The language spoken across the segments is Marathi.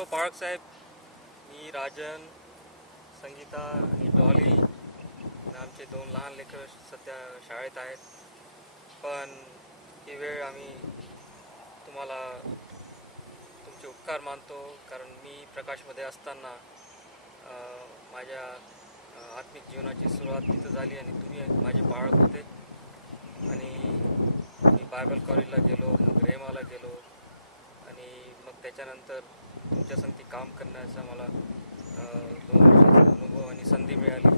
हॅलो बाळक साहेब, मी राजन, संगीता आणि डॉली आणि आमचे 2 लहान लेकरं सध्या शाळेत आहेत. पण ही वेळ आम्ही तुम्हाला तुमचे उपकार मानतो, कारण मी प्रकाशमध्ये असताना माझ्या आत्मिक जीवनाची सुरुवात तिथं झाली आणि तुम्ही माझे बाळक होते. आणि मी बायबल कॉलेजला गेलो, मग रेमाला गेलो आणि मग त्याच्यानंतर तुमच्या संगती काम करण्याचा मला 2 वर्षाचा अनुभव आणि संधी मिळाली.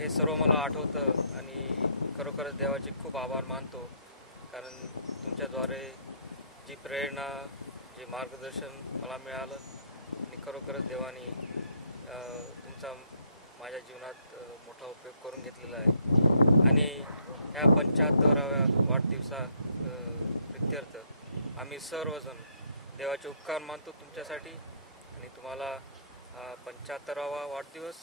हे सर्व मला आठवतं आणि खरोखरच देवाचे खूप आभार मानतो, कारण तुमच्याद्वारे जी प्रेरणा, जे मार्गदर्शन मला मिळालं आणि खरोखरच देवाने तुमचा माझ्या जीवनात मोठा उपयोग करून घेतलेला आहे. आणि ह्या 75व्या वाढदिवसा प्रित्यर्थ आम्ही सर्वजण देवाचे उपकार मानतो तुमच्यासाठी. आणि तुम्हाला 75वा वाढदिवस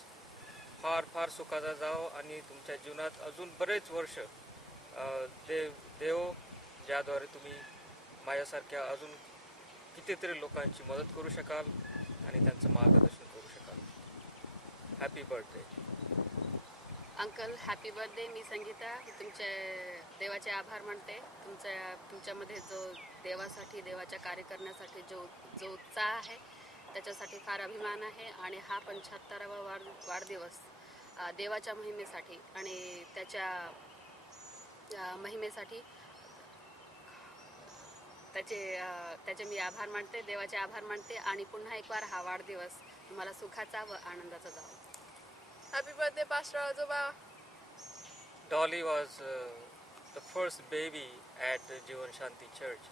फार फार सुखाचा जावो आणि तुमच्या जीवनात अजून बरेच वर्ष देव ज्याद्वारे तुम्ही माझ्यासारख्या अजून कितीतरी लोकांची मदत करू शकाल आणि त्यांचं मार्गदर्शन करू शकाल. Happy birthday uncle. Happy birthday. मी संगीता. तुमच्या देवाचे आभार मानते. तुमच्यामध्ये जो देवासाठी, देवाच्या कार्य करण्यासाठी जो उत्साह आहे त्याच्यासाठी फार अभिमान आहे. आणि हा 75वा वाढदिवस देवाच्या महिमेसाठी आणि त्याच्या महिमेसाठी त्याचे मी आभार मानते, देवाचे आभार मानते. आणि पुन्हा एक वार हा वाढदिवस तुम्हाला सुखाचा व आनंदाचा जावो. Happy birthday, Pastor Azoba. Dolly was the first baby at Jeevan Shanti church.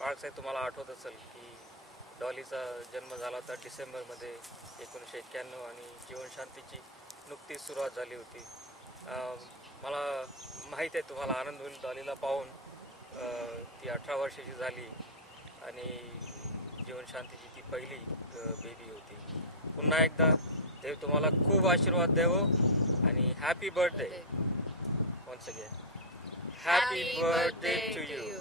बाळक साहेब, तुम्हाला आठवत असेल की डॉलीचा जन्म झाला होता डिसेंबरमध्ये 1991 आणि जीवन शांतीची नुकतीच सुरुवात झाली होती. मला माहीत आहे तुम्हाला आनंद होईल डॉलीला पाहून. ती 18 वर्षाची झाली आणि जीवन शांतीची ती पहिली बेबी होती. पुन्हा एकदा देव तुम्हाला खूप आशीर्वाद द्यावो आणि happy birthday once again. Happy birthday to you.